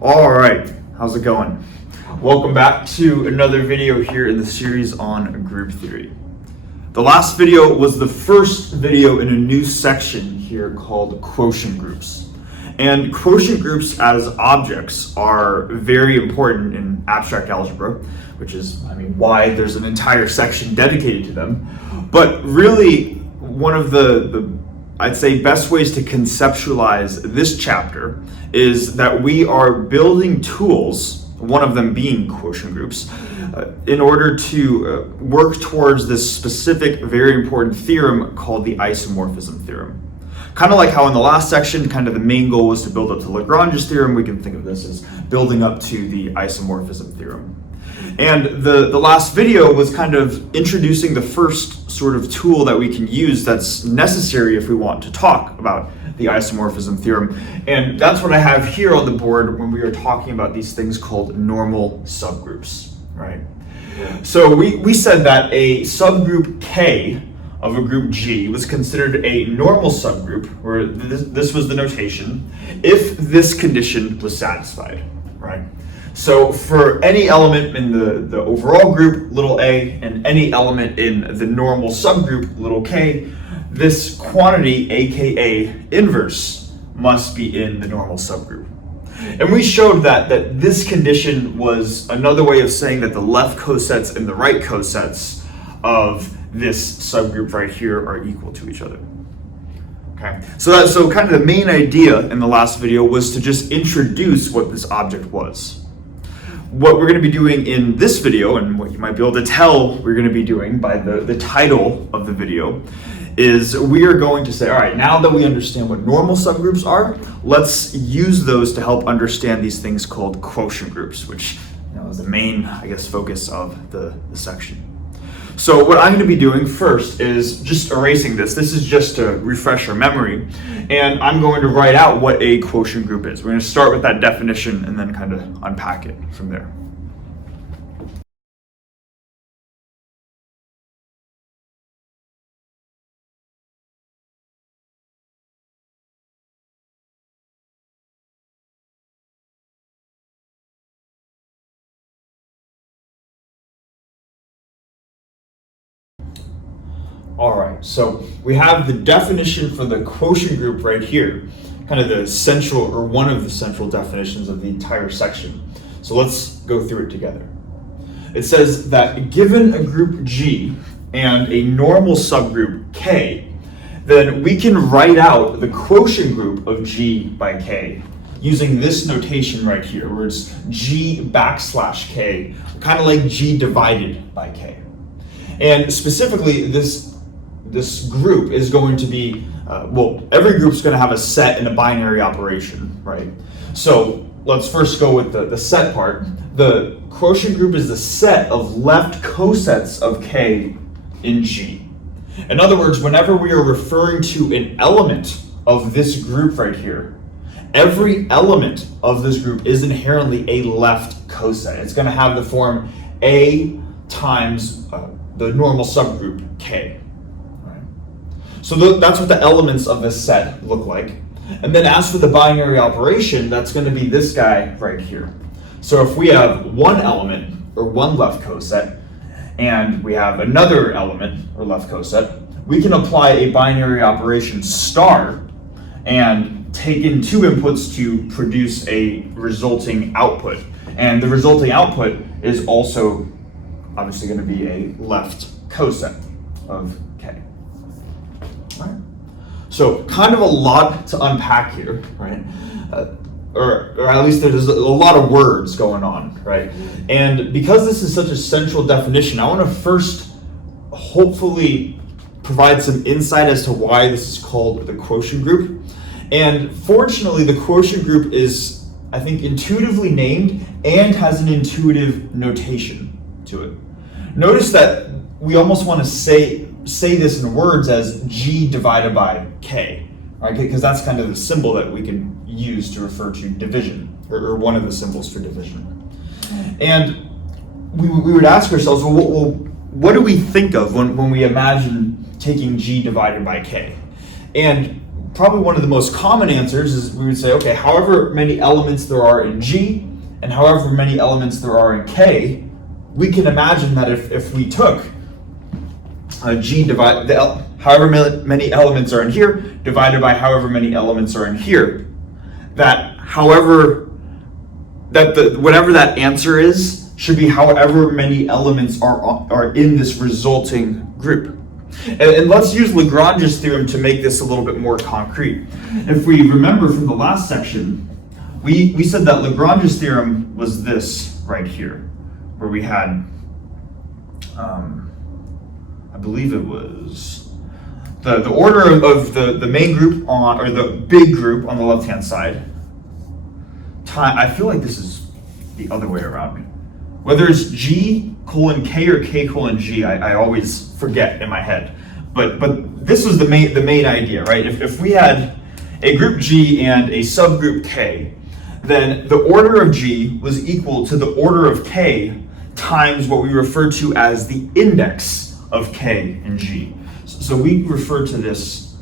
All right, how's it going? Welcome back to another video here in the series on group theory. The last video was the first video in a new section here called quotient groups. And quotient groups as objects are very important in abstract algebra, which is, why there's an entire section dedicated to them. But really, one of the I'd say best ways to conceptualize this chapter is that we are building tools, one of them being quotient groups, in order to work towards this specific, very important theorem called the isomorphism theorem. Kind of like how in the last section, kind of the main goal was to build up to Lagrange's theorem, we can think of this as building up to the isomorphism theorem. And the last video was kind of introducing the first sort of tool that we can use that's necessary if we want to talk about the isomorphism theorem. And that's what I have here on the board when we are talking about these things called normal subgroups, right? So we said that a subgroup K of a group G was considered a normal subgroup, where this was the notation, if this condition was satisfied, right? So for any element in the overall group, little a, and any element in the normal subgroup, little k, this quantity, aka inverse, must be in the normal subgroup. And we showed that this condition was another way of saying that the left cosets and the right cosets of this subgroup right here are equal to each other. Okay, so kind of the main idea in the last video was to just introduce what this object was. What we're going to be doing in this video, and what you might be able to tell we're going to be doing by the title of the video, is we are going to say, all right, now that we understand what normal subgroups are, let's use those to help understand these things called quotient groups, which is the main, focus of the section. So what I'm going to be doing first is just erasing this. This is just to refresh our memory. And I'm going to write out what a quotient group is. We're going to start with that definition and then kind of unpack it from there. All right, so we have the definition for the quotient group right here, kind of the central, or one of the central definitions of the entire section. So let's go through it together. It says that given a group G and a normal subgroup K, then we can write out the quotient group of G by K using this notation right here, where it's G backslash K, kind of like G divided by K. And specifically, this group is going to be, every group is going to have a set and a binary operation, right? So let's first go with the set part. The quotient group is the set of left cosets of K in G. In other words, whenever we are referring to an element of this group right here, every element of this group is inherently a left coset. It's going to have the form A times the normal subgroup K. So that's what the elements of this set look like. And then as for the binary operation, that's going to be this guy right here. So if we have one element, or one left coset, and we have another element, or left coset, we can apply a binary operation star and take in two inputs to produce a resulting output. And the resulting output is also obviously going to be a left coset of K. Right. So kind of a lot to unpack here, right? Or at least there's a lot of words going on, right? And because this is such a central definition, I want to first hopefully provide some insight as to why this is called the quotient group. And fortunately, the quotient group is, I think, intuitively named and has an intuitive notation to it. Notice that we almost want to say this in words as G divided by K, right? Because that's kind of the symbol that we can use to refer to division, or one of the symbols for division. And we would ask ourselves, well, what do we think of when we imagine taking G divided by K? And probably one of the most common answers is we would say, okay, however many elements there are in G and however many elements there are in K, we can imagine that if we took G divided however many elements are in here divided by however many elements are in here, that whatever that answer is should be however many elements are in this resulting group. And let's use Lagrange's theorem to make this a little bit more concrete. If we remember from the last section, we said that Lagrange's theorem was this right here, where we had, I believe it was the order of the main group or the big group on the left-hand side. I feel like this is the other way around. Whether it's G colon K or K colon G, I always forget in my head. But this was the main idea, right? If we had a group G and a subgroup K, then the order of G was equal to the order of K times what we refer to as the index of K and G. So we refer to this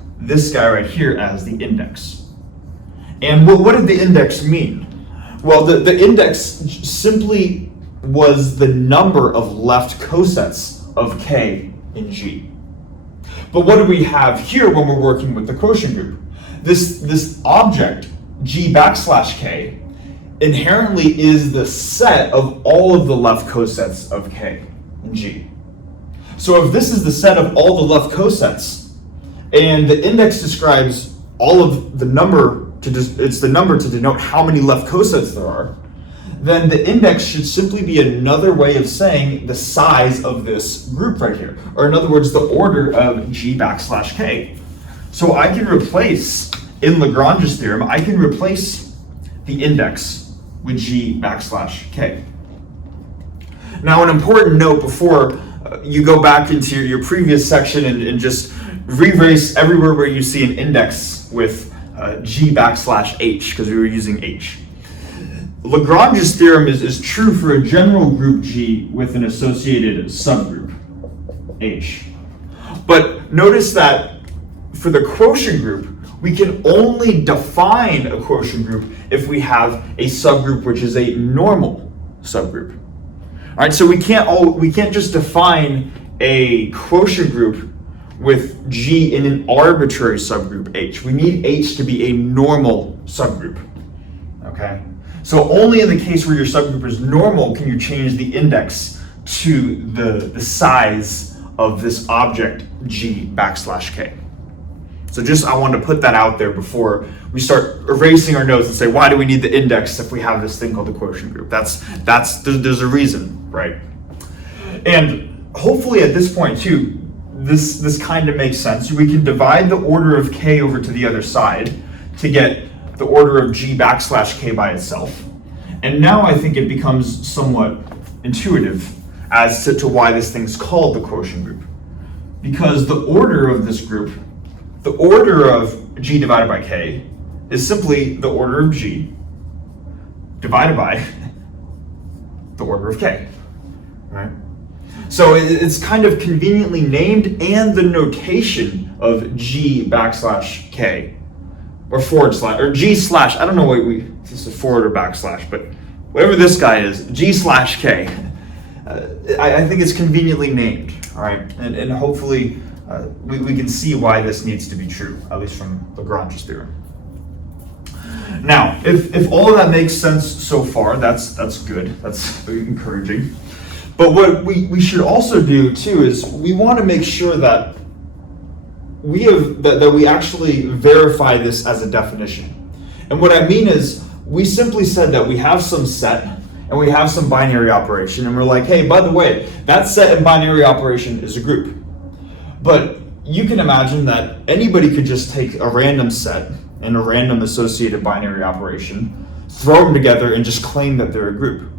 guy right here as the index. And what did the index mean? Well, the index simply was the number of left cosets of K in G. But what do we have here when we're working with the quotient group? This object, G backslash K, inherently is the set of all of the left cosets of K in G. So if this is the set of all the left cosets, and the index describes all of the number, it's the number to denote how many left cosets there are, then the index should simply be another way of saying the size of this group right here. Or in other words, the order of G backslash K. So I can replace, in Lagrange's theorem, I can replace the index with G backslash K. Now, an important note before you go back into your previous section and just re-erase everywhere where you see an index with G backslash H, because we were using H. Lagrange's theorem is true for a general group G with an associated subgroup, H. But notice that for the quotient group, we can only define a quotient group if we have a subgroup which is a normal subgroup. All right, so we can't just define a quotient group with G in an arbitrary subgroup H. We need H to be a normal subgroup, okay? So only in the case where your subgroup is normal can you change the index to the size of this object G backslash K. So I wanted to put that out there before we start erasing our notes and say, why do we need the index if we have this thing called the quotient group? There's a reason, right? And hopefully at this point too, this kind of makes sense. We can divide the order of K over to the other side to get the order of G backslash K by itself. And now I think it becomes somewhat intuitive as to why this thing's called the quotient group. Because the order of this group, the order of G divided by K, is simply the order of G divided by the order of K, right? So it's kind of conveniently named, and the notation of G backslash K, or forward slash, or G slash, I don't know what this is forward or backslash, but whatever this guy is, G slash K, I think it's conveniently named, all right? And hopefully we can see why this needs to be true, at least from Lagrange's theorem. Now, if all of that makes sense so far, that's good, that's encouraging. But what we should also do too is we want to make sure that we actually verify this as a definition. And what I mean is, we simply said that we have some set and we have some binary operation, and we're like, hey, by the way, that set and binary operation is a group. But you can imagine that anybody could just take a random set and a random associated binary operation, throw them together, and just claim that they're a group.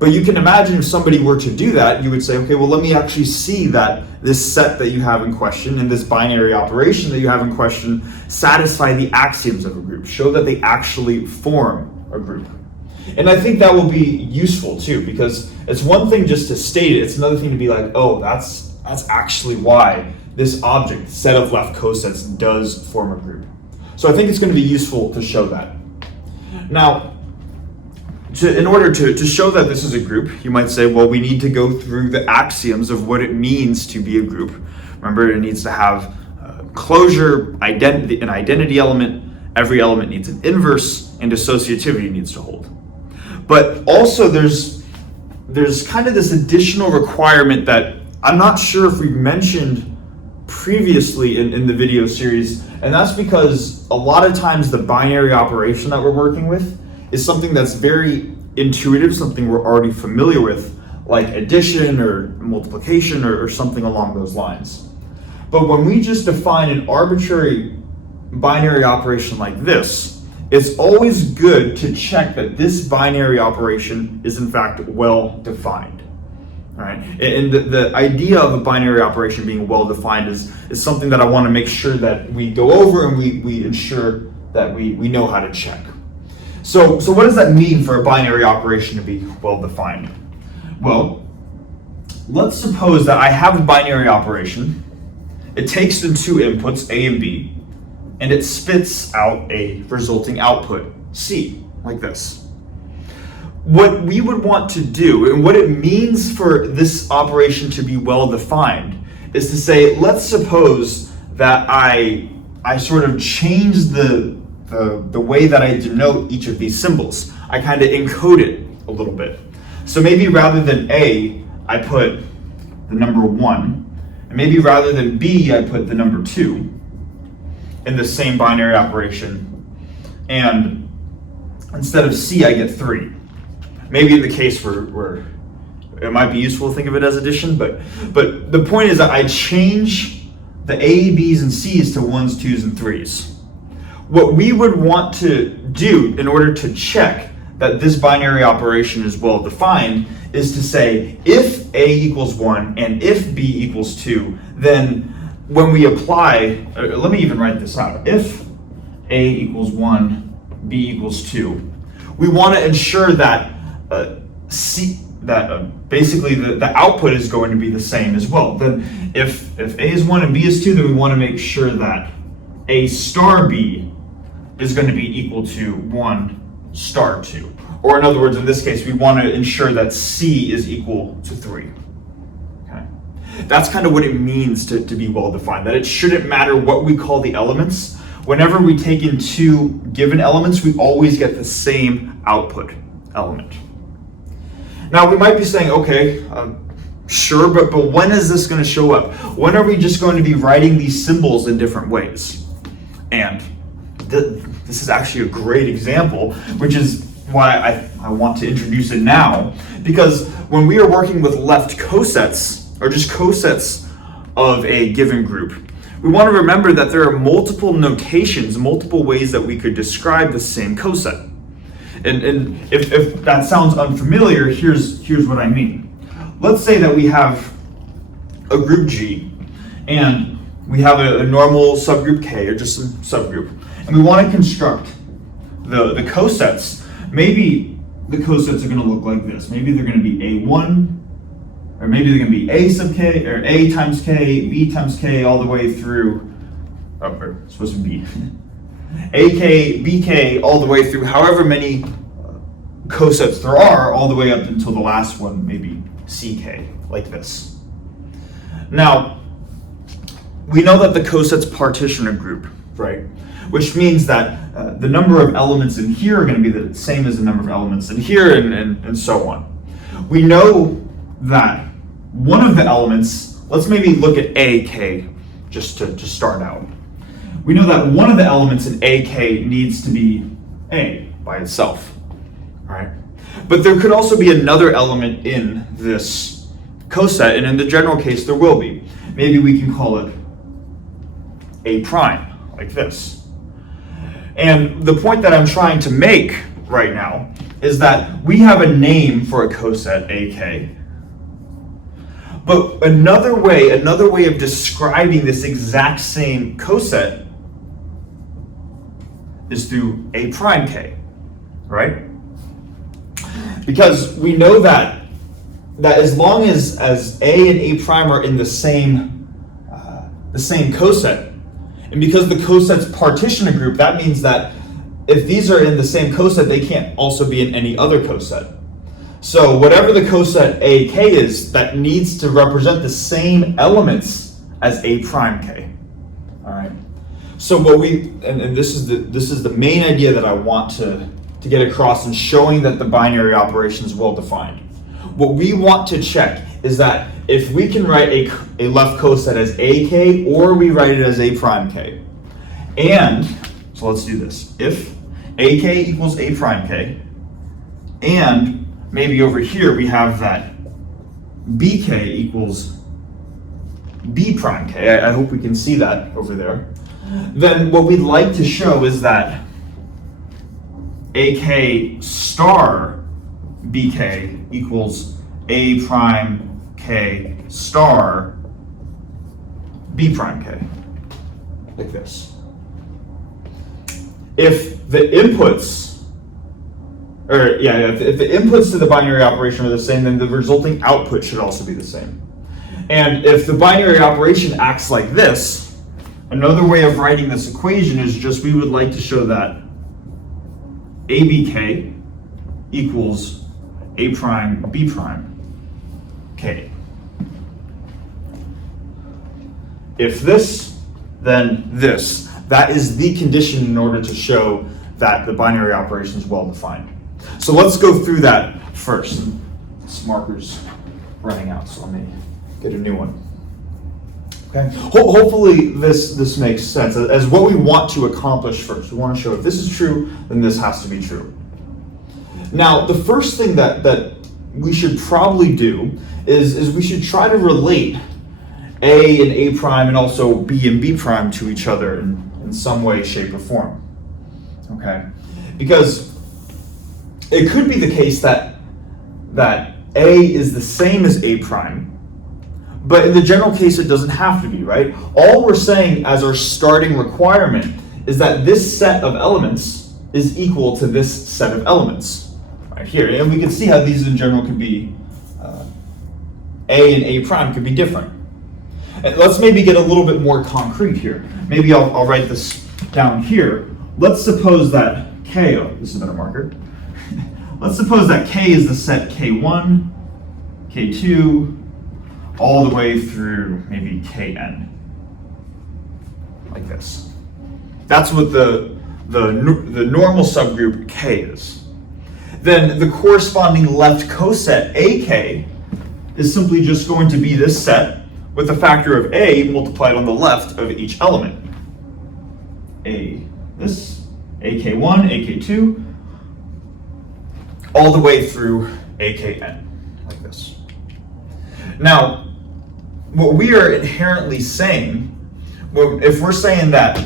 But you can imagine if somebody were to do that, you would say, okay, well, let me actually see that this set that you have in question and this binary operation that you have in question satisfy the axioms of a group, show that they actually form a group. And I think that will be useful too, because it's one thing just to state it, it's another thing to be like, oh, that's actually why this object, set of left cosets, does form a group. So I think it's going to be useful to show that. Now, in order to show that this is a group, you might say, well, we need to go through the axioms of what it means to be a group. Remember, it needs to have closure, an identity element, every element needs an inverse, and associativity needs to hold. But also there's kind of this additional requirement that I'm not sure if we've mentioned previously in the video series, and that's because a lot of times the binary operation that we're working with is something that's very intuitive, something we're already familiar with, like addition or multiplication or something along those lines. But when we just define an arbitrary binary operation like this, it's always good to check that this binary operation is in fact well defined. All right? And the idea of a binary operation being well defined is something that I want to make sure that we go over and we ensure that we know how to check. So what does that mean for a binary operation to be well defined? Well, let's suppose that I have a binary operation. It takes in two inputs, A and B, and it spits out a resulting output, C, like this. What we would want to do, and what it means for this operation to be well defined, is to say, let's suppose that I sort of change the way that I denote each of these symbols. I kind of encode it a little bit. So maybe rather than A, I put the number 1, and maybe rather than B, I put the number 2 in the same binary operation. And instead of C, I get 3. Maybe in the case where it might be useful to think of it as addition, but the point is that I change the A, B's, and C's to 1s, 2s, and 3s. What we would want to do in order to check that this binary operation is well defined is to say, if A equals 1 and if B equals 2, then when we apply, let me even write this out. If A equals 1, B equals 2, we want to ensure that basically the output is going to be the same as well. Then if A is 1 and B is 2, then we want to make sure that A star B is going to be equal to 1 star 2. Or in other words, in this case, we want to ensure that C is equal to 3. Okay? That's kind of what it means to be well defined, that it shouldn't matter what we call the elements. Whenever we take in two given elements, we always get the same output element. Now we might be saying, okay, sure, but when is this going to show up? When are we just going to be writing these symbols in different ways? And this is actually a great example, which is why I want to introduce it now, because when we are working with left cosets, or just cosets of a given group, we want to remember that there are multiple notations, multiple ways that we could describe the same coset. And if that sounds unfamiliar, here's what I mean. Let's say that we have a group G, and we have a normal subgroup K, or just some subgroup, and we want to construct the cosets. Maybe the cosets are going to look like this. Maybe they're going to be A1, or maybe they're going to be A sub K, or A times K, B times K, all the way through, or it's supposed to be AK, BK, all the way through however many cosets there are, all the way up until the last one, maybe CK, like this. Now, we know that the cosets partition a group, right? Which means that the number of elements in here are going to be the same as the number of elements in here, and so on. We know that one of the elements, let's maybe look at AK just to start out. We know that one of the elements in AK needs to be A by itself, right? But there could also be another element in this coset, and in the general case there will be. Maybe we can call it A prime, like this. And the point that I'm trying to make right now is that we have a name for a coset, AK. But another way of describing this exact same coset is through A prime K, right? Because we know that as long as A and A prime are in the same coset, And because the cosets partition a group, that means that if these are in the same coset, they can't also be in any other coset. So whatever the coset AK is, that needs to represent the same elements as A prime K. All right. So what and this is the main idea that I want to get across in showing that the binary operation is well defined. What we want to check is that if we can write a left coset as AK or we write it as A prime K. And so let's do this. If AK equals A prime K, and maybe over here we have that BK equals B prime K. I hope we can see that over there. Then what we'd like to show is that AK star BK equals A prime K star B prime K. Like this. If the inputs, if the inputs to the binary operation are the same, then the resulting output should also be the same. And if the binary operation acts like this, another way of writing this equation is just we would like to show that ABK equals A prime B prime K. If this, then this. That is the condition in order to show that the binary operation is well defined. So let's go through that first. This marker's running out, so let me get a new one. Okay. Hopefully this makes sense as what we want to accomplish first. We want to show if this is true, then this has to be true. Now, the first thing that we should probably do is we should try to relate A and A prime and also B and B prime to each other in some way, shape, or form. Okay? Because it could be the case that A is the same as A prime, but in the general case, it doesn't have to be, right? All we're saying as our starting requirement is that this set of elements is equal to this set of elements right here. And we can see how these in general could be, A and A prime could be different. And let's maybe get a little bit more concrete here. Maybe I'll write this down here. Let's suppose that K, this is a better marker. Let's suppose that K is the set K1, K2, all the way through maybe Kn, like this. That's what the normal subgroup K is. Then the corresponding left coset AK is simply just going to be this set with a factor of A multiplied on the left of each element. This, AK1, AK2, all the way through AKN, like this. Now, what we are inherently saying, if we're saying that,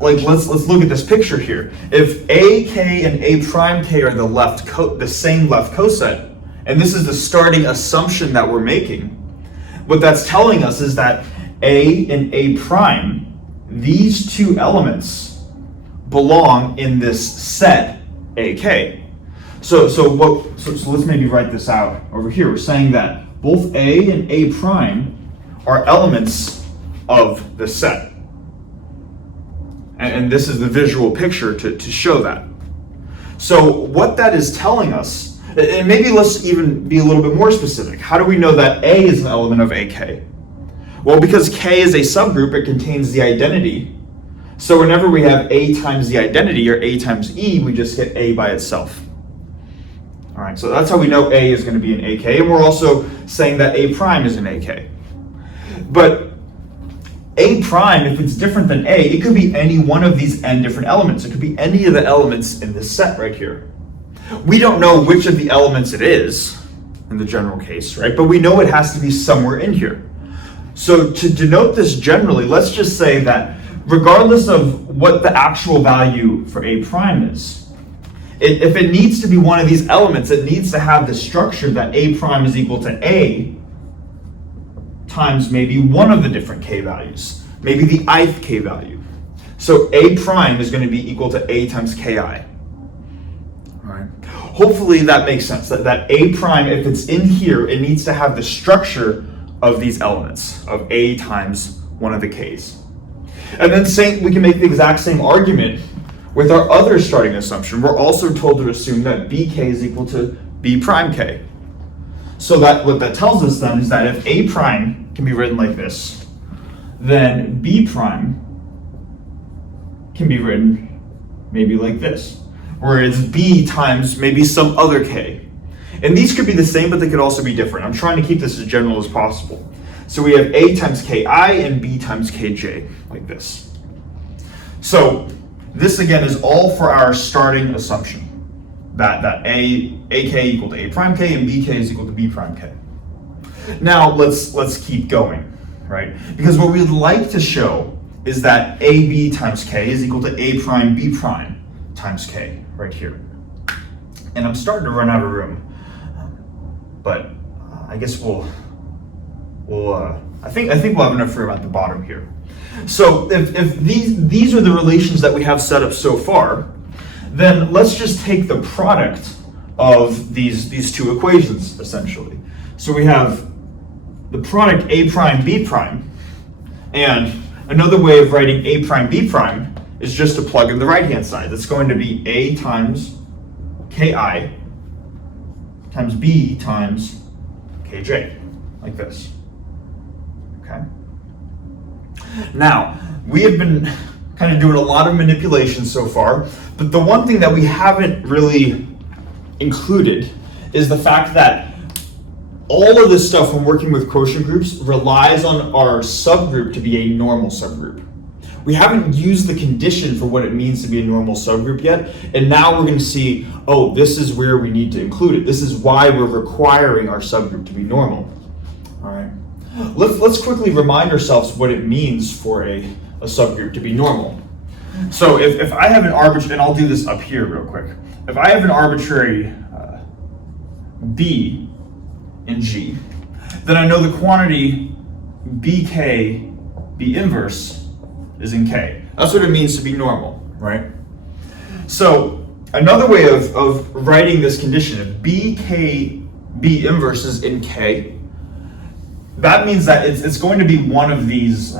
like let's look at this picture here. If AK and A prime K are the same left coset, and this is the starting assumption that we're making, what that's telling us is that A and A prime, these two elements belong in this set AK. So let's maybe write this out over here. We're saying that both A and A prime are elements of the set. And this is the visual picture to show that. So what that is telling us, and maybe let's even be a little bit more specific. How do we know that A is an element of AK? Well, because K is a subgroup, it contains the identity. So whenever we have A times the identity, or A times E, we just get A by itself. All right, so that's how we know A is going to be an AK, and we're also saying that A prime is an AK. But A prime, if it's different than A, it could be any one of these n different elements. It could be any of the elements in this set right here. We don't know which of the elements it is in the general case, right? But we know it has to be somewhere in here. So to denote this generally, let's just say that regardless of what the actual value for A prime is, if it needs to be one of these elements, it needs to have the structure that A prime is equal to A times maybe one of the different K values, maybe the ith K value. So A prime is going to be equal to A times Ki. All right. Hopefully that makes sense, that A prime, if it's in here, it needs to have the structure of these elements, of A times one of the Ks. And then we can make the exact same argument with our other starting assumption. We're also told to assume that bk is equal to b prime k. So that what that tells us then is that if a prime can be written like this, then b prime can be written maybe like this, where it's b times maybe some other k. And these could be the same, but they could also be different. I'm trying to keep this as general as possible. So we have a times ki and b times kj, like this. So this again is all for our starting assumption, that ak equal to a prime k and bk is equal to b prime k. Now let's keep going, right? Because what we'd like to show is that ab times k is equal to a prime b prime times k, right here. And I'm starting to run out of room, but I guess I think we'll have enough room at the bottom here. So if these are the relations that we have set up so far, then let's just take the product of these two equations, essentially. So we have the product a prime b prime, and another way of writing a prime b prime is just to plug in the right-hand side. That's going to be a times ki times b times kj, like this. Okay. Now, we have been kind of doing a lot of manipulation so far, but the one thing that we haven't really included is the fact that all of this stuff when working with quotient groups relies on our subgroup to be a normal subgroup. We haven't used the condition for what it means to be a normal subgroup yet, and now we're going to see, oh, this is where we need to include it. This is why we're requiring our subgroup to be normal. All right. Let's quickly remind ourselves what it means for a subgroup to be normal. So if I have an arbitrary, and I'll do this up here real quick. If I have an arbitrary b in G, then I know the quantity bk, b inverse, is in K. That's what it means to be normal, right? So another way of writing this condition, if bk, b inverse is in K, that means that it's going to be one of these,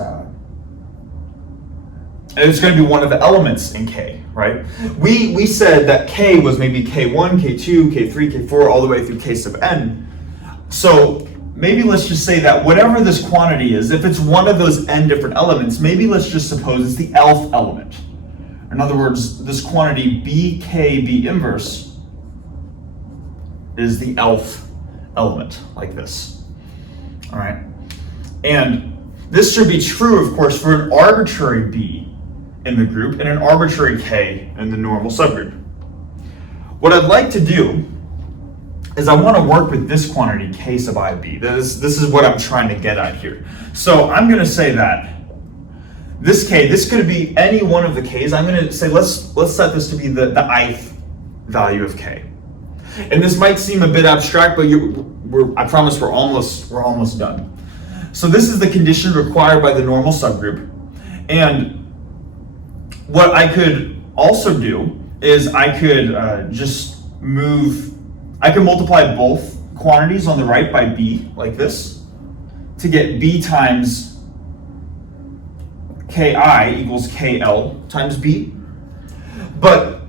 it's going to be one of the elements in K, right? We said that K was maybe K1, K2, K3, K4, all the way through K sub n. So maybe let's just say that whatever this quantity is, if it's one of those n different elements, maybe let's just suppose it's the nth element. In other words, this quantity bk, b inverse is the nth element, like this. All right, and this should be true, of course, for an arbitrary b in the group and an arbitrary k in the normal subgroup. What I'd like to do is I want to work with this quantity k sub I b. This is what I'm trying to get at here. So I'm going to say that this k, this could be any one of the k's. I'm going to say let's set this to be the ith value of k. And this might seem a bit abstract, but I promise we're almost done. So this is the condition required by the normal subgroup. And what I could also do is I could I could multiply both quantities on the right by b, like this, to get b times ki equals kl times b. But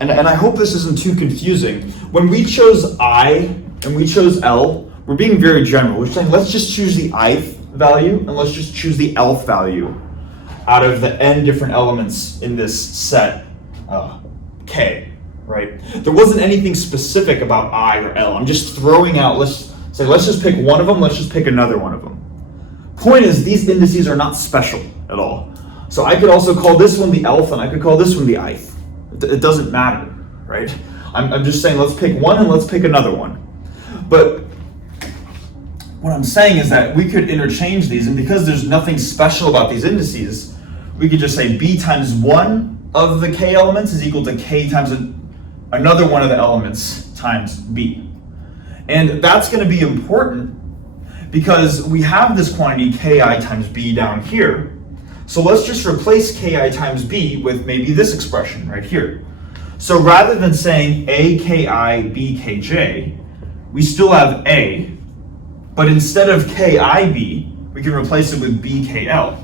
and I hope this isn't too confusing. When we chose I and we chose L, we're being very general. We're saying let's just choose the ith value and let's just choose the lth value out of the n different elements in this set K, right? There wasn't anything specific about I or L. I'm just throwing out, let's just pick one of them, let's just pick another one of them. Point is, these indices are not special at all. So I could also call this one the lth and I could call this one the ith. It doesn't matter, right? I'm just saying let's pick one and let's pick another one. But what I'm saying is that we could interchange these, and because there's nothing special about these indices, we could just say b times one of the k elements is equal to k times another one of the elements times b. And that's going to be important because we have this quantity ki times b down here. So let's just replace ki times b with maybe this expression right here. So rather than saying a ki b kj, we still have a, but instead of ki b, we can replace it with b kl.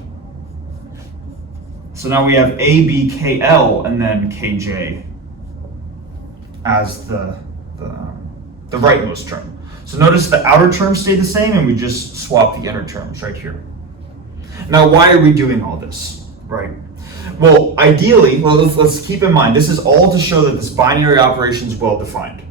So now we have A, B, K, L, and then K, J as the rightmost term. So notice the outer terms stay the same, and we just swap the inner terms right here. Now, why are we doing all this, right? Well, ideally, let's keep in mind, this is all to show that this binary operation is well-defined.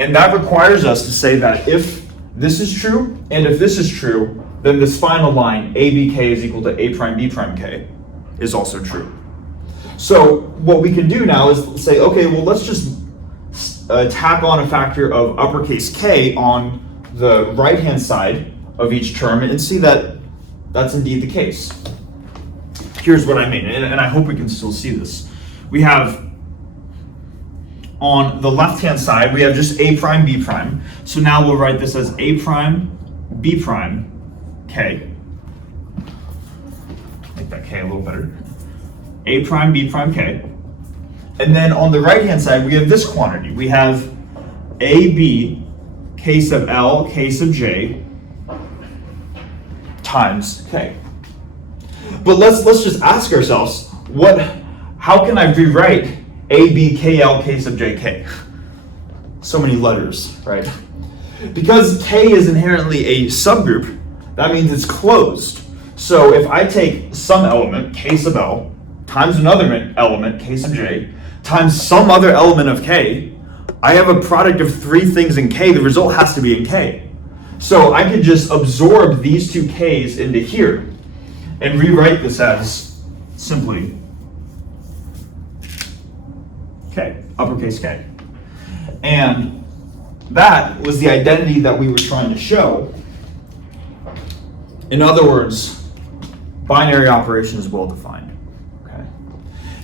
And that requires us to say that if this is true, and if this is true, then this final line, ABK is equal to A prime B prime K, is also true. So what we can do now is say, okay, well, let's just tack on a factor of uppercase K on the right-hand side of each term and see that that's indeed the case. Here's what I mean, and I hope we can still see this. We have, on the left-hand side, we have just A prime, B prime. So now we'll write this as A prime, B prime, K. Make that K a little better. A prime, B prime, K. And then on the right-hand side, we have this quantity. We have AB, K sub L, K sub J, times K. But let's just ask ourselves, how can I rewrite A, B, K, L, K sub J, K? So many letters, right? Because K is inherently a subgroup, that means it's closed. So if I take some element, K sub L, times another element, K sub J, times some other element of K, I have a product of three things in K. The result has to be in K. So I could just absorb these two K's into here and rewrite this as simply K, uppercase K. And that was the identity that we were trying to show. In other words, binary operation is well-defined. Okay.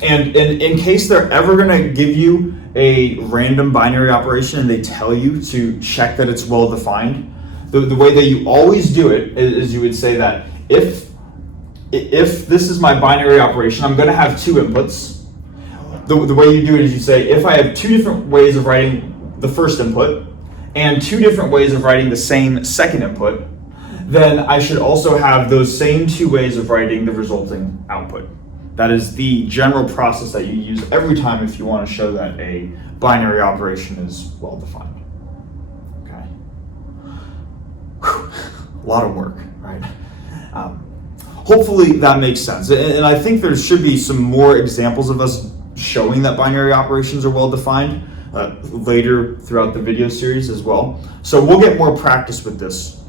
And in case they're ever going to give you a random binary operation and they tell you to check that it's well-defined, the way that you always do it is you would say that if this is my binary operation, I'm going to have two inputs. The way you do it is you say, if I have two different ways of writing the first input and two different ways of writing the same second input, then I should also have those same two ways of writing the resulting output. That is the general process that you use every time if you want to show that a binary operation is well-defined. Okay. Whew. A lot of work, right? Hopefully that makes sense. And I think there should be some more examples of us showing that binary operations are well-defined later throughout the video series as well. So we'll get more practice with this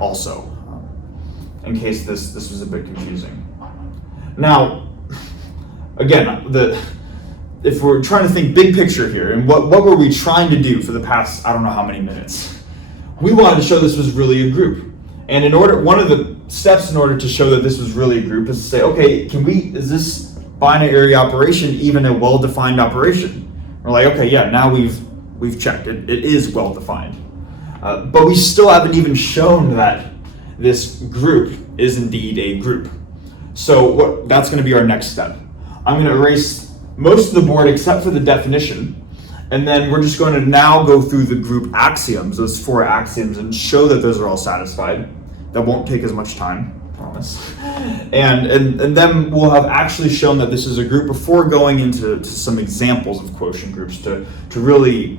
also, in case this was a bit confusing. Now, again, if we're trying to think big picture here, and what were we trying to do for the past, I don't know how many minutes? We wanted to show this was really a group. And one of the steps in order to show that this was really a group is to say, okay, is this binary operation even a well-defined operation? We're like, okay, yeah, now we've checked it. It is well-defined. But we still haven't even shown that this group is indeed a group. So that's going to be our next step. I'm going to erase most of the board except for the definition, and then we're just going to now go through the group axioms, those four axioms, and show that those are all satisfied. That won't take as much time, I promise. And then we'll have actually shown that this is a group before going into some examples of quotient groups to really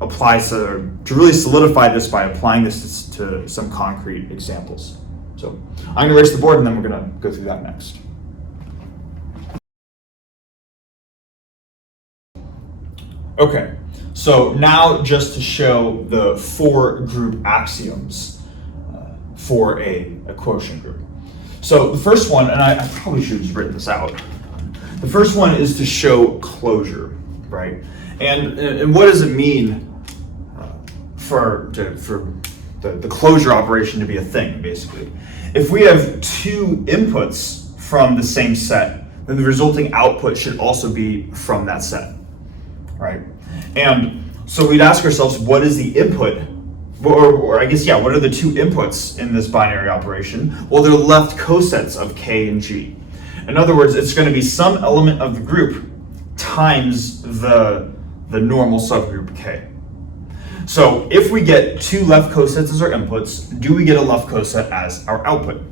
really solidify this by applying this to some concrete examples. So I'm going to erase the board and then we're going to go through that next. Okay, so now just to show the four group axioms for a quotient group. So the first one, and I probably should have just written this out. The first one is to show closure, right? And what does it mean for the closure operation to be a thing, basically? If we have two inputs from the same set, then the resulting output should also be from that set, right? And so we'd ask ourselves, what is the input? Or I guess, yeah, what are the two inputs in this binary operation? Well, they're left cosets of K and G. In other words, it's going to be some element of the group times the normal subgroup K. So if we get two left cosets as our inputs, do we get a left coset as our output?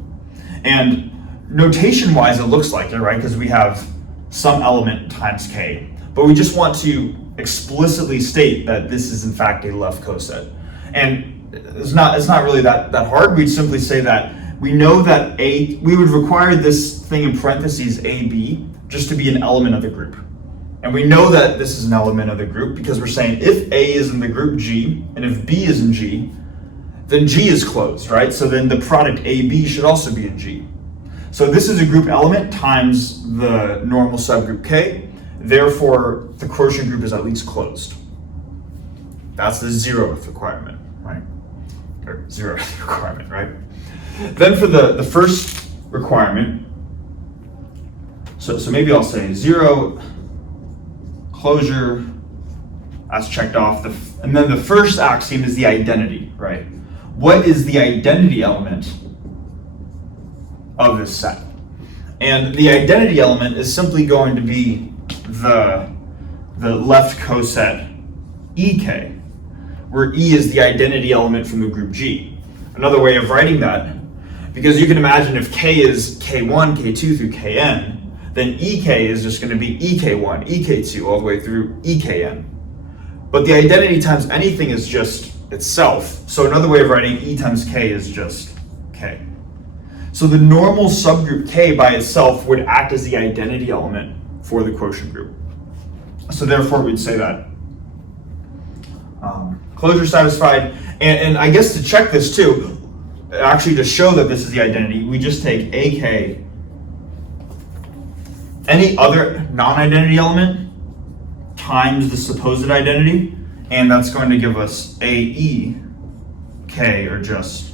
And notation-wise, it looks like it, right? Because we have some element times k, but we just want to explicitly state that this is in fact a left coset. And it's not really that hard. We'd simply say that we know that we would require this thing in parentheses AB just to be an element of the group. And we know that this is an element of the group because we're saying if A is in the group G and if B is in G, then G is closed, right? So then the product AB should also be in G. So this is a group element times the normal subgroup K. Therefore, the quotient group is at least closed. That's the 0th requirement, right? Or 0th requirement, right? Then for the first requirement, so maybe I'll say 0 closure, that's checked off. And then the first axiom is the identity, right? What is the identity element of this set? And the identity element is simply going to be the left coset EK, where E is the identity element from the group G. Another way of writing that, because you can imagine if K is K1, K2 through Kn, then EK is just going to be EK1, EK2, all the way through EKN. But the identity times anything is just itself. So another way of writing E times K is just K. So the normal subgroup K by itself would act as the identity element for the quotient group. So therefore we'd say that closure satisfied. And I guess to check this too, actually to show that this is the identity, we just take AK, any other non-identity element times the supposed identity, and that's going to give us AE K, or just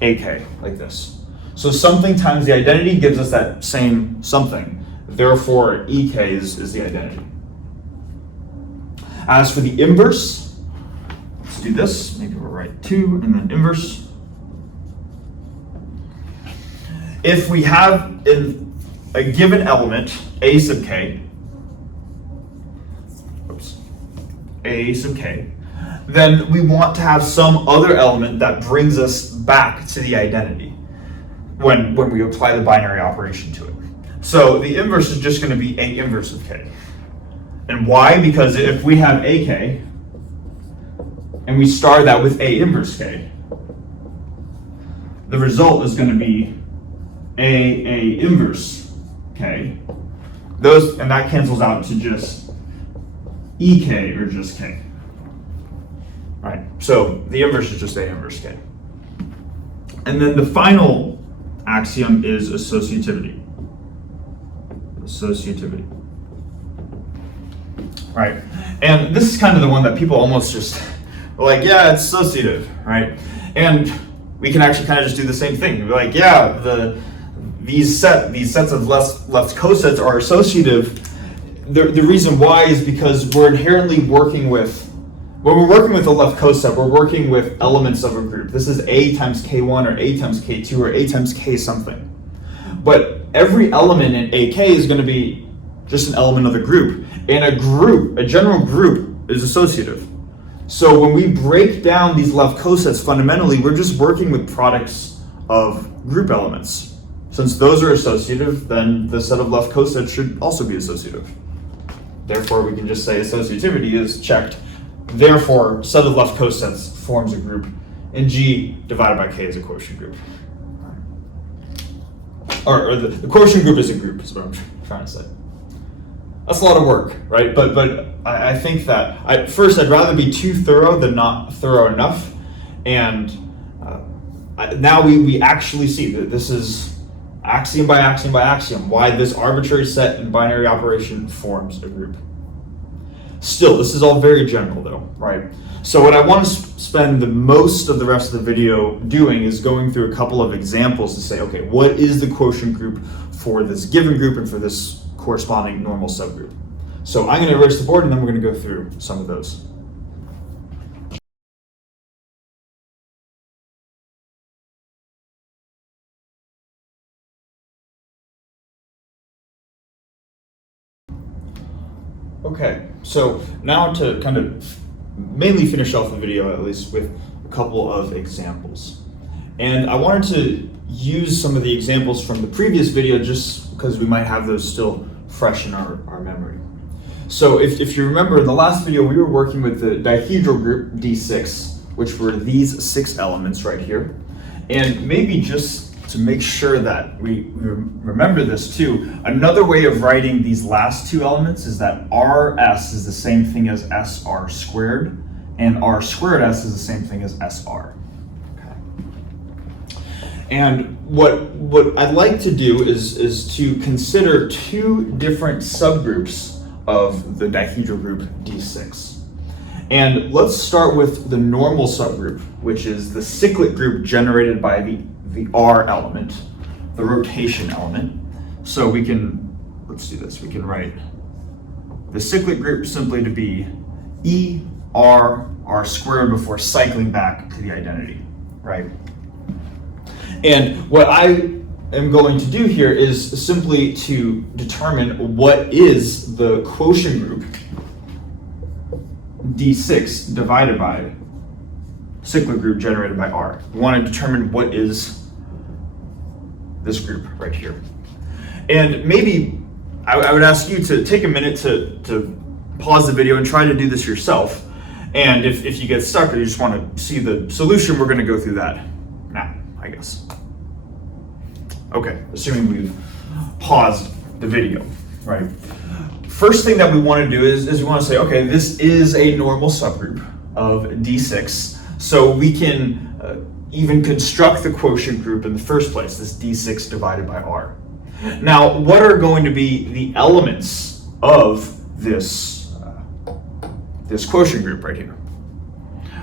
AK, like this. So something times the identity gives us that same something. Therefore, EK is the identity. As for the inverse, let's do this. Maybe we'll write 2 and then inverse. If we have in a given element, A sub k, then we want to have some other element that brings us back to the identity when we apply the binary operation to it. So the inverse is just going to be A inverse of k. And why? Because if we have AK and we star that with A inverse k, the result is going to be A inverse k. And that cancels out to just EK, or just k. Right? So the inverse is just A inverse k. And then the final axiom is associativity. Associativity. Right? And this is kind of the one that people almost just are like, yeah, it's associative, right? And we can actually kind of just do the same thing. We're like, yeah, these sets of left cosets are associative. The reason why is because we're inherently working with, when we're working with a left coset, we're working with elements of a group. This is A times K1 or A times K2 or A times K something. But every element in AK is going to be just an element of the group. And a general group is associative. So when we break down these left cosets, fundamentally, we're just working with products of group elements. Since those are associative, then the set of left cosets should also be associative. Therefore, we can just say associativity is checked. Therefore, set of left cosets forms a group, and G divided by K is a quotient group. Or the quotient group is a group, is what I'm trying to say. That's a lot of work, right? But I think that I'd rather be too thorough than not thorough enough. And now we actually see that this is axiom by axiom by axiom, why this arbitrary set and binary operation forms a group. Still, this is all very general though, right? So what I want to spend the most of the rest of the video doing is going through a couple of examples to say, okay, what is the quotient group for this given group and for this corresponding normal subgroup? So I'm going to erase the board and then we're going to go through some of those. Okay, so now to kind of mainly finish off the video, at least with a couple of examples. And I wanted to use some of the examples from the previous video just because we might have those still fresh in our memory. So if you remember in the last video, we were working with the dihedral group D6, which were these 6 elements right here. And maybe just to make sure that we remember this too, another way of writing these last 2 elements is that RS is the same thing as SR squared, and R squared S is the same thing as SR. Okay. And what I'd like to do is to consider 2 different subgroups of the dihedral group D6. And let's start with the normal subgroup, which is the cyclic group generated by the R element, the rotation element. So let's do this, we can write the cyclic group simply to be E, R, R squared before cycling back to the identity, right? And what I am going to do here is simply to determine what is the quotient group D6 divided by cyclic group generated by R. We want to determine what is this group right here. And maybe I would ask you to take a minute to pause the video and try to do this yourself. And if you get stuck or you just want to see the solution, we're going to go through that now, I guess. Okay, assuming we've paused the video, right? First thing that we want to do is we want to say, okay, this is a normal subgroup of D6, so we can even construct the quotient group in the first place, this D6 divided by R. Now, what are going to be the elements of this quotient group right here?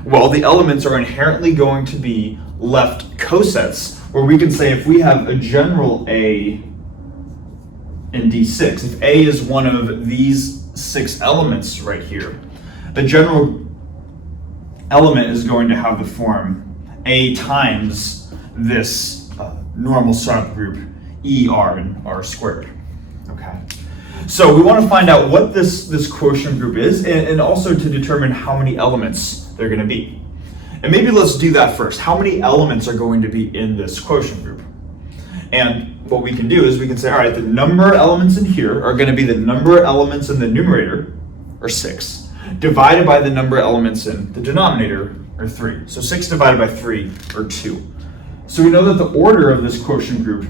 Well, the elements are inherently going to be left cosets, where we can say if we have a general A in D6, if A is one of these 6 elements right here, the general element is going to have the form A times this normal subgroup ER and R squared. Okay. So we want to find out what this quotient group is and also to determine how many elements they're going to be. And maybe let's do that first. How many elements are going to be in this quotient group? And what we can do is we can say, all right, the number of elements in here are going to be the number of elements in the numerator, or 6, divided by the number of elements in the denominator, or 3. So 6 divided by 3, or 2. So we know that the order of this quotient group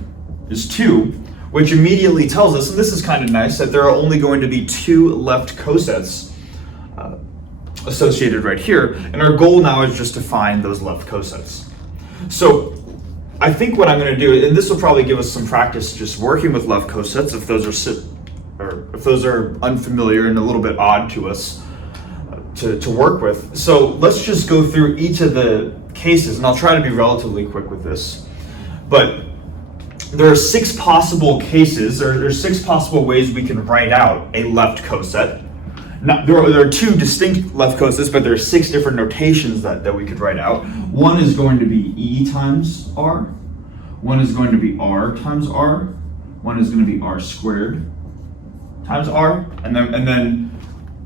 is 2, which immediately tells us, and this is kind of nice, that there are only going to be 2 left cosets associated right here, and our goal now is just to find those left cosets. So I think what I'm going to do, and this will probably give us some practice just working with left cosets if those are unfamiliar and a little bit odd to us to work with. So let's just go through each of the cases, and I'll try to be relatively quick with this. But there are 6 possible cases, or there's 6 possible ways we can write out a left coset. Now, there are 2 distinct left cosets, but there are 6 different notations that we could write out. One is going to be E times R. One is going to be R times R. One is going to be R squared times R. And then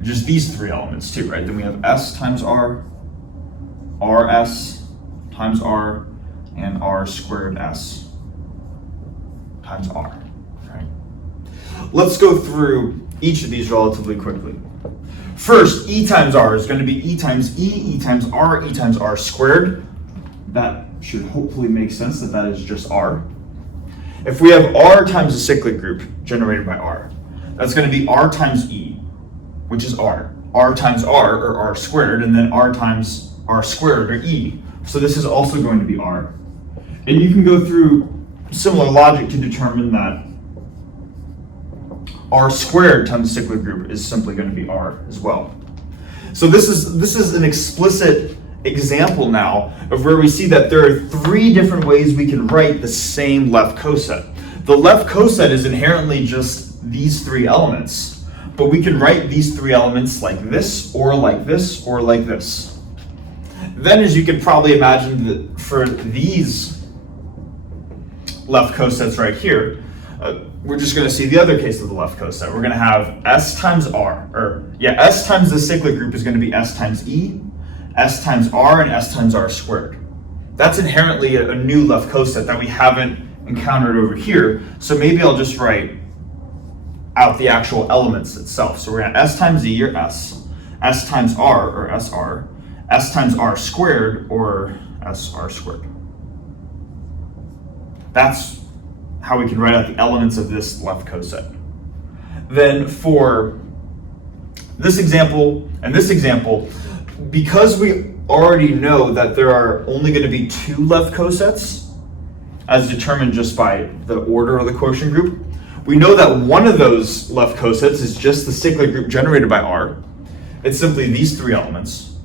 just these 3 elements too, right? Then we have S times R, RS times R, and R squared S times R, right? Let's go through each of these relatively quickly. First, E times R is going to be E times E, E times R, E times R squared. That should hopefully make sense that is just R. If we have R times a cyclic group generated by R, that's going to be R times E, which is R. R times R, or R squared, and then R times R squared, or E. So this is also going to be R. And you can go through similar logic to determine that R squared times cyclic group is simply going to be R as well. So this is an explicit example now of where we see that there are 3 different ways we can write the same left coset. The left coset is inherently just these 3 elements, but we can write these 3 elements like this, or like this, or like this. Then, as you can probably imagine, that for these left cosets right here, we're just going to see the other case of the left coset. We're going to have S times R, S times the cyclic group is going to be S times E, S times R, and S times R squared. that's inherently a new left coset that we haven't encountered over here. So maybe I'll just write out the actual elements itself. So we're at S times E, or S times R, or SR, S times R squared, or SR squared. That's how we can write out the elements of this left coset. Then for this example and this example, because we already know that there are only going to be two left cosets, as determined just by the order of the quotient group, we know that one of those left cosets is just the cyclic group generated by R. It's simply these three elements.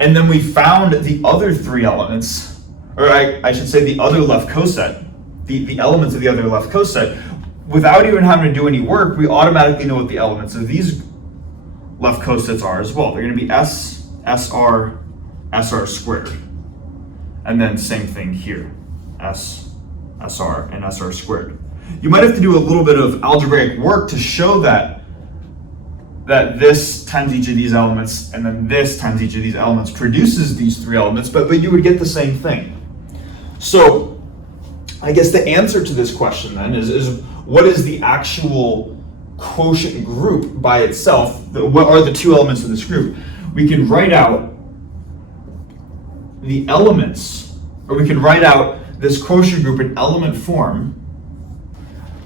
And then we found the other three elements, or I should say the other left coset, the elements of the other left coset. Without even having to do any work, we automatically know what the elements of these left cosets are as well. They're going to be S, SR, SR squared. And then same thing here, S, SR, and SR squared. You might have to do a little bit of algebraic work to show that this times each of these elements and then this times each of these elements produces these three elements, but you would get the same thing. So I guess the answer to this question then is what is the actual quotient group by itself? What are the two elements of this group? We can write out the elements, or we can write out this quotient group in element form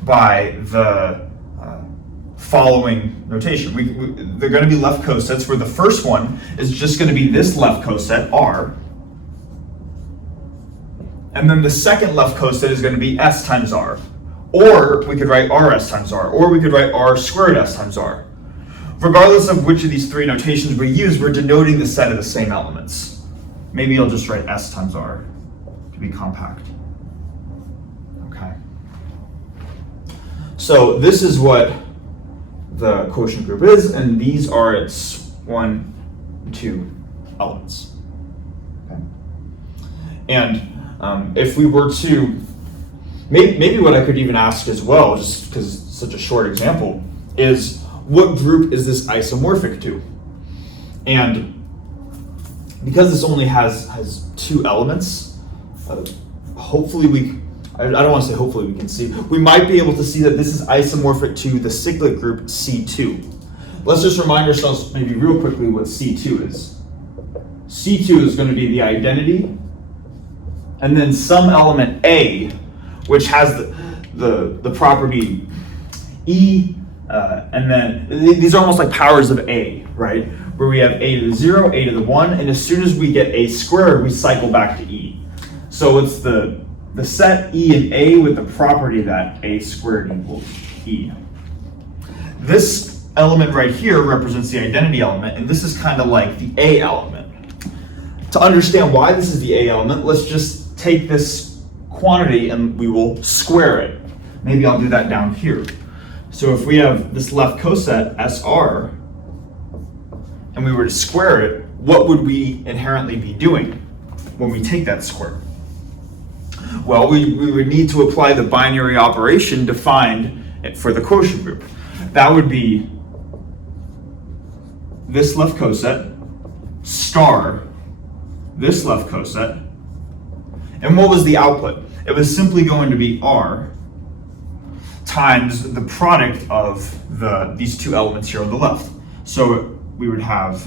by the following notation. They're going to be left cosets, where the first one is just going to be this left coset, R. And then the second left coset is going to be S times R. Or we could write RS times R. Or we could write R squared S times R. Regardless of which of these three notations we use, we're denoting the set of the same elements. Maybe I'll just write S times R to be compact. Okay. So this is what the quotient group is, and these are its 1, 2 elements. Okay. And if we were to, maybe what I could even ask as well, just because it's such a short example, is what group is this isomorphic to? And because this only has two elements, hopefully I don't want to say hopefully we can see, we might be able to see that this is isomorphic to the cyclic group C2. Let's just remind ourselves maybe real quickly what C2 is. C2 is going to be the identity, and then some element A, which has the property E, and then these are almost like powers of A, right? Where we have A to the 0, A to the 1, and as soon as we get A squared, we cycle back to E. So it's the set E and A with the property that A squared equals E. This element right here represents the identity element, and this is kind of like the A element. To understand why this is the A element, let's just take this quantity and we will square it. Maybe I'll do that down here. So if we have this left coset, SR, and we were to square it, what would we inherently be doing when we take that square? Well, we would need to apply the binary operation defined for the quotient group. That would be this left coset star this left coset. And what was the output? It was simply going to be R times the product of these two elements here on the left. So we would have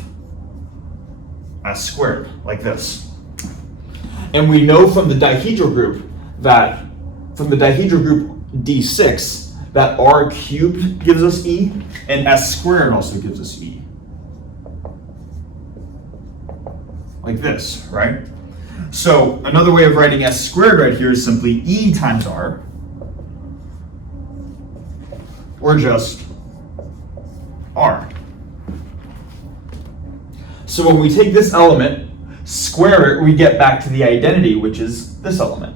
S squared, like this. And we know from the dihedral group D6, that R cubed gives us E, and S squared also gives us E. Like this, right? So another way of writing S squared right here is simply E times R, or just R. So when we take this element, square it, we get back to the identity, which is this element.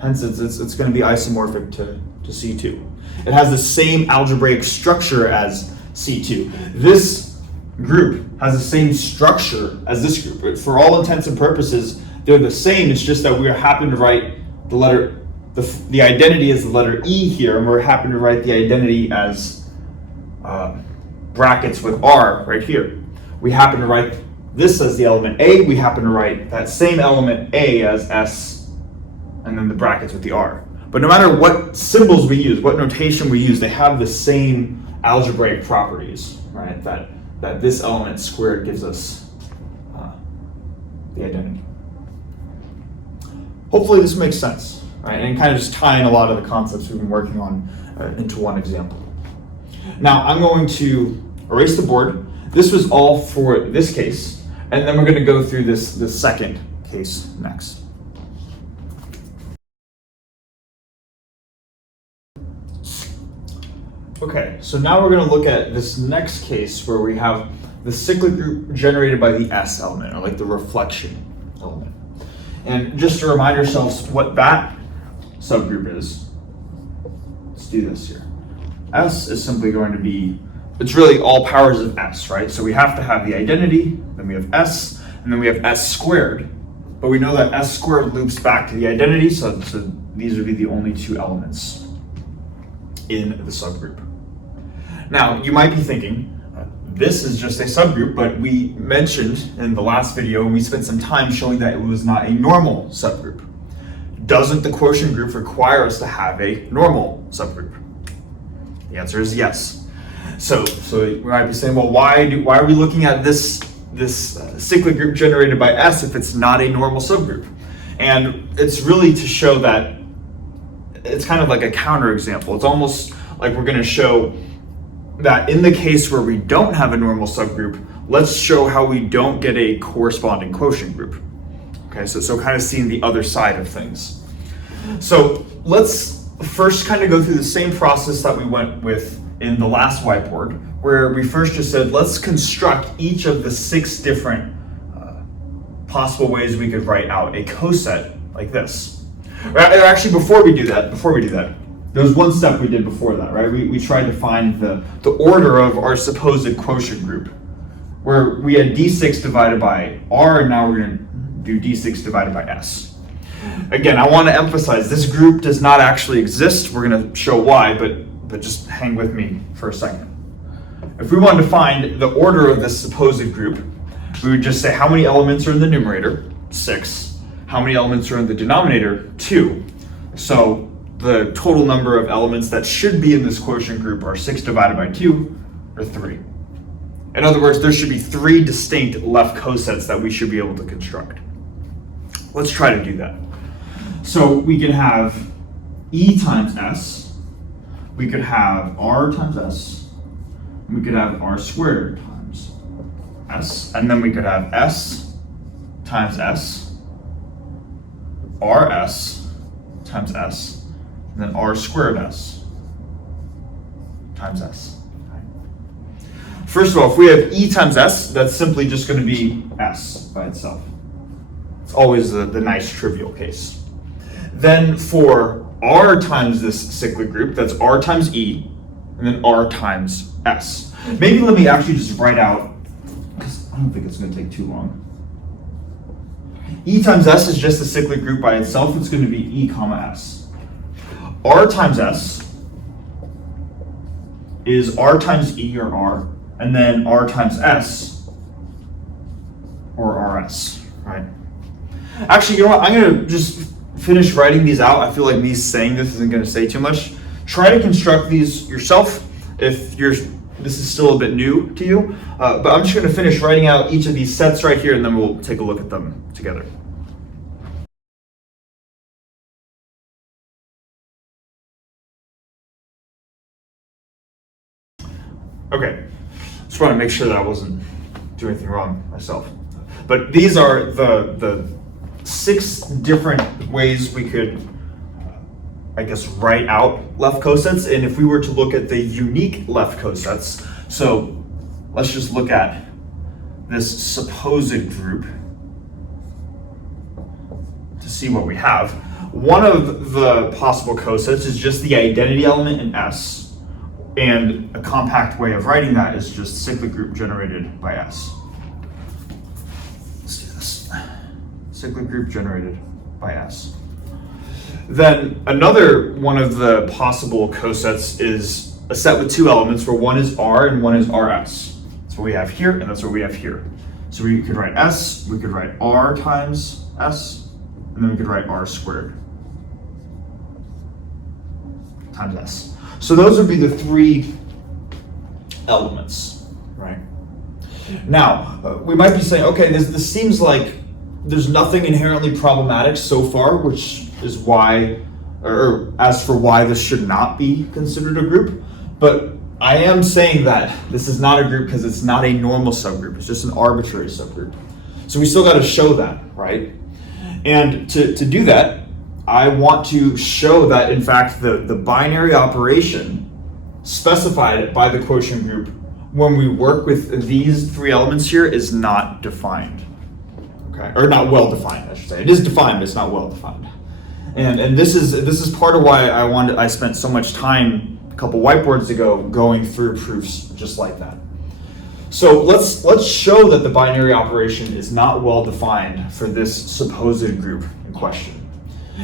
Hence, it's going to be isomorphic to C2. It has the same algebraic structure as C2. This group has the same structure as this group. For all intents and purposes, they're the same. It's just that we happen to write the identity as the letter E here, and we're happen to write the identity as brackets with R right here. We happen to write this as the element A, we happen to write that same element A as S, and then the brackets with the R. But no matter what symbols we use, what notation we use, they have the same algebraic properties, right? That this element squared gives us the identity. Hopefully this makes sense, right? And kind of just tying a lot of the concepts we've been working on into one example. Now I'm going to erase the board. This was all for this case, and then we're going to go through this second case next. Okay, so now we're going to look at this next case where we have the cyclic group generated by the S element, or like the reflection element. And just to remind ourselves what that subgroup is, let's do this here. S is simply going to be, it's really all powers of S, right? So we have to have the identity, then we have S, and then we have S squared. But we know that S squared loops back to the identity, so these would be the only two elements in the subgroup. Now, you might be thinking, this is just a subgroup, but we mentioned in the last video, and we spent some time showing that it was not a normal subgroup. Doesn't the quotient group require us to have a normal subgroup? The answer is yes. So we might be saying, well, why are we looking at this cyclic group generated by S if it's not a normal subgroup? And it's really to show that it's kind of like a counterexample. It's almost like we're going to show that in the case where we don't have a normal subgroup, let's show how we don't get a corresponding quotient group. Okay, so kind of seeing the other side of things. So let's first kind of go through the same process that we went with in the last whiteboard, where we first just said, let's construct each of the 6 different possible ways we could write out a coset like this. Actually, before we do that, there was one step we did before that, right? We tried to find the order of our supposed quotient group, where we had D6 divided by R, and now we're going to do D6 divided by S. Again, I want to emphasize this group does not actually exist. We're going to show why, but just hang with me for a second. If we wanted to find the order of this supposed group, we would just say how many elements are in the numerator, 6. How many elements are in the denominator, 2. So the total number of elements that should be in this quotient group are 6 divided by 2, or 3. In other words, there should be 3 distinct left cosets that we should be able to construct. Let's try to do that. So we can have E times S, we could have R times S, and we could have R squared times S, and then we could have S times S, RS times S, and then R squared S times S. First of all, if we have E times S, that's simply just going to be S by itself. It's always the nice trivial case. Then for R times this cyclic group, that's R times E, and then R times S. Maybe let me actually just write out, because I don't think it's going to take too long. E times S is just a cyclic group by itself. It's going to be E comma S. R times S is R times E or R, and then R times S or RS, right? Actually, you know what? I'm going to just finish writing these out. I feel like me saying this isn't going to say too much. Try to construct these yourself if this is still a bit new to you. But I'm just going to finish writing out each of these sets right here, and then we'll take a look at them together. Okay, just want to make sure that I wasn't doing anything wrong myself. But these are the 6 different ways we could, I guess, write out left cosets. And if we were to look at the unique left cosets, so let's just look at this supposed group to see what we have. One of the possible cosets is just the identity element in S. And a compact way of writing that is just cyclic group generated by S. Let's do this. Cyclic group generated by S. Then another one of the possible cosets is a set with 2 elements where one is R and one is RS. That's what we have here, and that's what we have here. So we could write S, we could write R times S, and then we could write R squared times S. So those would be the three elements, right? Now, we might be saying, okay, this seems like there's nothing inherently problematic so far, which is why, or as for why this should not be considered a group. But I am saying that this is not a group because it's not a normal subgroup. It's just an arbitrary subgroup. So we still got to show that, right? And to do that, I want to show that, in fact, the binary operation specified by the quotient group when we work with these three elements here is not defined. Okay, or not well defined, I should say. It is defined, but it's not well defined. And this is part of why I spent so much time a couple whiteboards ago going through proofs just like that. So let's show that the binary operation is not well defined for this supposed group in question.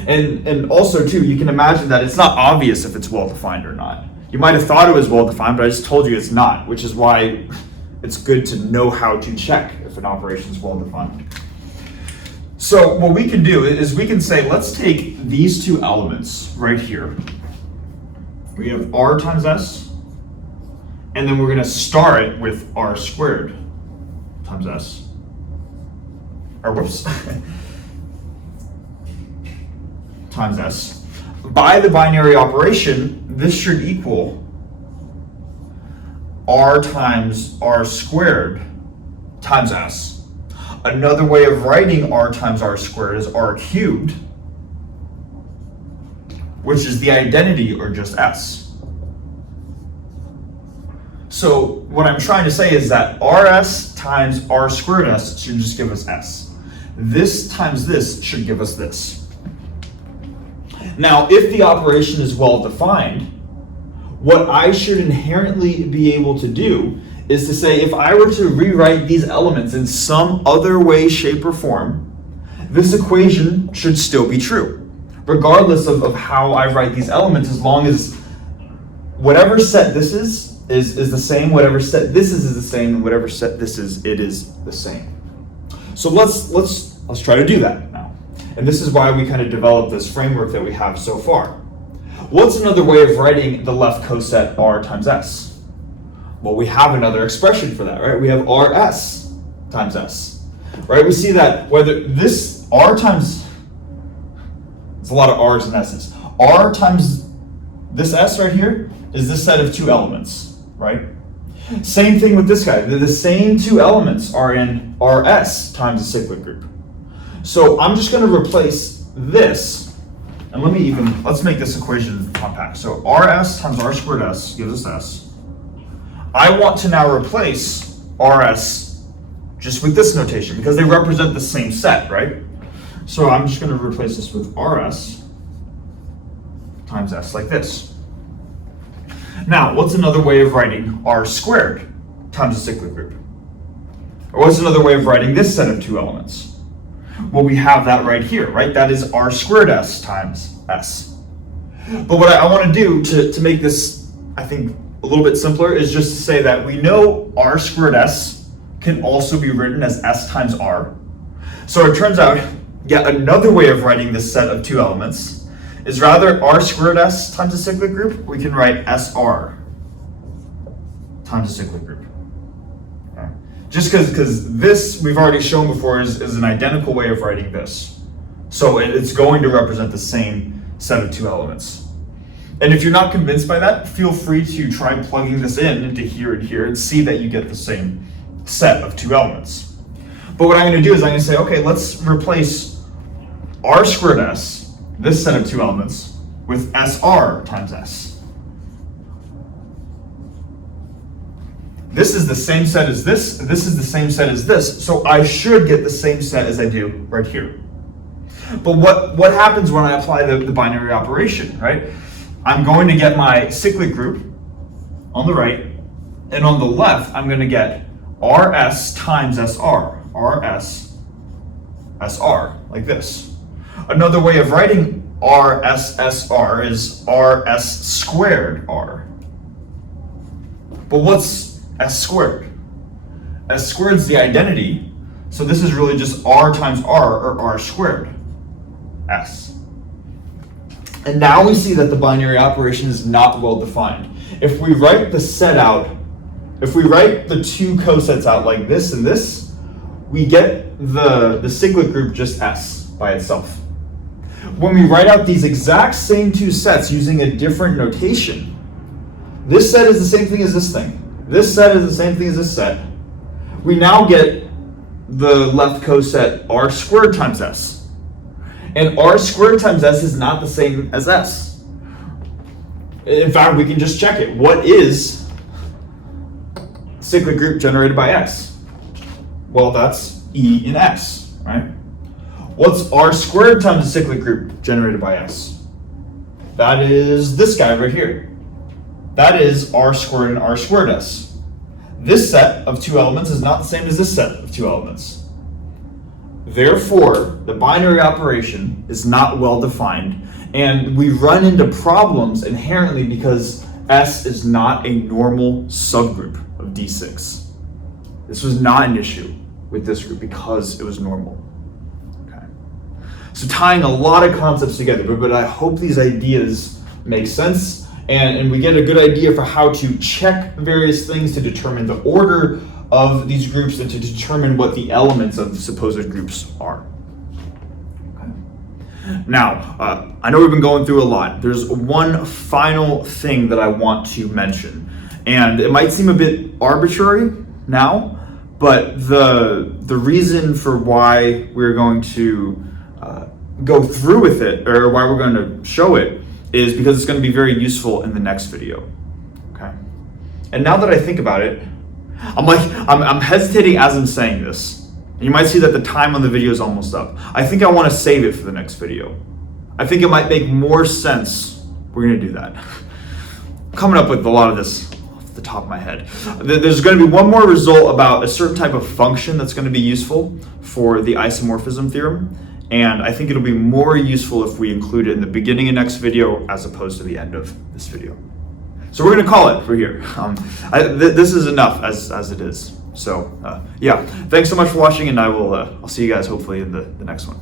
And also too, you can imagine that it's not obvious if it's well defined or not. You might have thought it was well defined, but I just told you it's not, which is why it's good to know how to check if an operation is well defined. So what we can do is we can say, let's take these two elements right here. We have R times S, and then we're going to star it with R squared times S. Or whoops. Times S. By the binary operation, this should equal R times R squared times S. Another way of writing R times R squared is R cubed, which is the identity, or just S. So what I'm trying to say is that RS times R squared S should just give us S. This times this should give us this. Now, if the operation is well defined, what I should inherently be able to do is to say, if I were to rewrite these elements in some other way, shape, or form, this equation should still be true, regardless of how I write these elements, as long as whatever set this is the same, whatever set this is the same, and whatever set this is, it is the same. So let's try to do that now. And this is why we kind of developed this framework that we have so far. What's another way of writing the left coset R times S? Well, we have another expression for that, right? We have RS times S, right? We see that whether this R times, it's a lot of R's and S's. R times this S right here is this set of two elements, right? Same thing with this guy. The same two elements are in RS times a cyclic group. So I'm just going to replace this, and let's make this equation compact. So RS times R squared S gives us S. I want to now replace RS just with this notation because they represent the same set, right? So I'm just going to replace this with RS times S like this. Now, what's another way of writing R squared times a cyclic group? Or what's another way of writing this set of two elements? Well, we have that right here, right? That is R squared S times S. But what I want to do to make this, I think, a little bit simpler is just to say that we know R squared S can also be written as S times R. So it turns out yet another way of writing this set of two elements is rather R squared S times a cyclic group, we can write SR times a cyclic group. Okay. Just because this we've already shown before is an identical way of writing this. So it's going to represent the same set of two elements. And if you're not convinced by that, feel free to try plugging this into here and here and see that you get the same set of two elements. But what I'm going to do is I'm going to say, okay, let's replace R squared S, this set of two elements, with SR times S. This is the same set as this is the same set as this, so I should get the same set as I do right here. But what happens when I apply the binary operation, right? I'm going to get my cyclic group on the right, and on the left, I'm going to get RS times SR, RS, SR, like this. Another way of writing RSSR is RS squared R. But what's S squared? S squared is the identity So this is really just r times r, or r squared, s. And now we see that the binary operation is not well defined. If we write the set out, if we write the two cosets out like this and this, we get the cyclic group just s by itself. When we write out these exact same two sets using a different notation, this set is the same thing as this thing. This set is the same thing as this set. We now get the left coset r squared times s. And r squared times s is not the same as s. In fact, we can just check it. What is cyclic group generated by s? Well, that's E in s, right? What's r squared times the cyclic group generated by s? That is this guy right here. That is r squared and r squared s. This set of two elements is not the same as this set of two elements. Therefore, the binary operation is not well defined, and we run into problems inherently because S is not a normal subgroup of D6. This was not an issue with this group because it was normal. Okay. So tying a lot of concepts together, but I hope these ideas make sense and we get a good idea for how to check various things to determine the order of these groups and to determine what the elements of the supposed groups are. Now, I know we've been going through a lot. There's one final thing that I want to mention, and it might seem a bit arbitrary now, but the reason for why we're going to go through with it, or why we're going to show it, is because it's going to be very useful in the next video. Okay. And now that I think about it, I'm hesitating as I'm saying this. You might see that the time on the video is almost up. I think I want to save it for the next video. I think it might make more sense. We're going to do that. I'm coming up with a lot of this off the top of my head. There's going to be one more result about a certain type of function that's going to be useful for the isomorphism theorem. And I think it'll be more useful if we include it in the beginning of next video as opposed to the end of this video. So we're going to call it for here. This is enough as it is. So yeah, thanks so much for watching, and I'll see you guys hopefully in the next one.